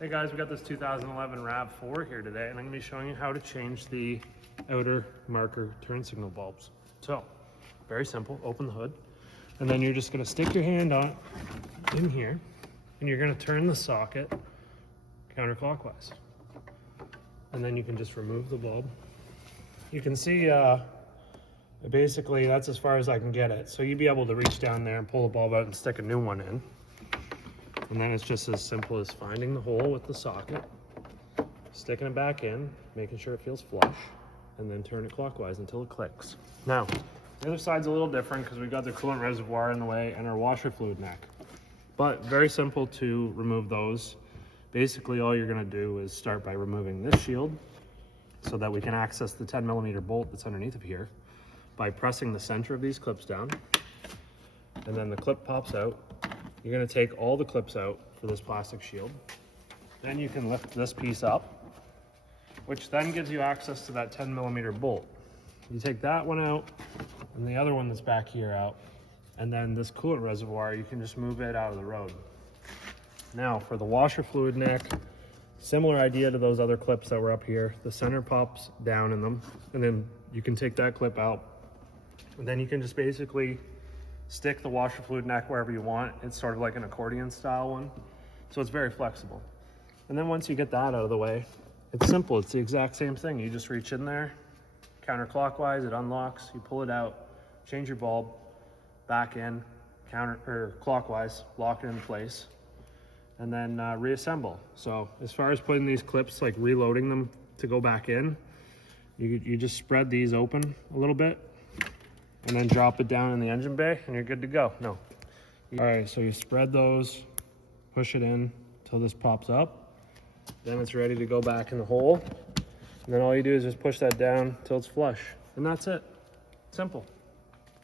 Hey guys, we got this 2011 Rav4 here today, and I'm going to be showing you how to change the outer marker turn signal bulbs. So, very simple, open the hood, and then you're just going to stick your hand on in here, and you're going to turn the socket counterclockwise. And then you can just remove the bulb. You can see basically that's as far as I can get it. So you'd be able to reach down there and pull the bulb out and stick a new one in. And then it's just as simple as finding the hole with the socket, sticking it back in, making sure it feels flush, and then turn it clockwise until it clicks. Now, the other side's a little different because we've got the coolant reservoir in the way and our washer fluid neck. But very simple to remove those. Basically, all you're gonna do is start by removing this shield so that we can access the 10mm bolt that's underneath of here by pressing the center of these clips down. And then the clip pops out. You're going to take all the clips out for this plastic shield. Then you can lift this piece up, which then gives you access to that 10mm bolt. You take that one out and the other one that's back here out, and then this coolant reservoir, you can just move it out of the road. Now for the washer fluid neck, similar idea to those other clips that were up here. The center pops down in them, and then you can take that clip out, and then you can just basically stick the washer fluid neck wherever you want. It's sort of like an accordion style one, so it's very flexible. And then once you get that out of the way, it's simple. It's the exact same thing. You just reach in there, counterclockwise, it unlocks, you pull it out, change your bulb, back in, clockwise, lock it in place, and then reassemble. So as far as putting these clips, like reloading them to go back in, you just spread these open a little bit and then drop it down in the engine bay and you're good to go. No. All right, so you spread those, push it in till this pops up. Then it's ready to go back in the hole. And then all you do is just push that down till it's flush. And that's it. Simple.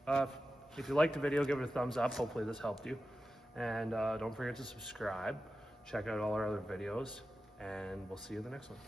If you liked the video, give it a thumbs up. Hopefully this helped you. And don't forget to subscribe. Check out all our other videos. And we'll see you in the next one.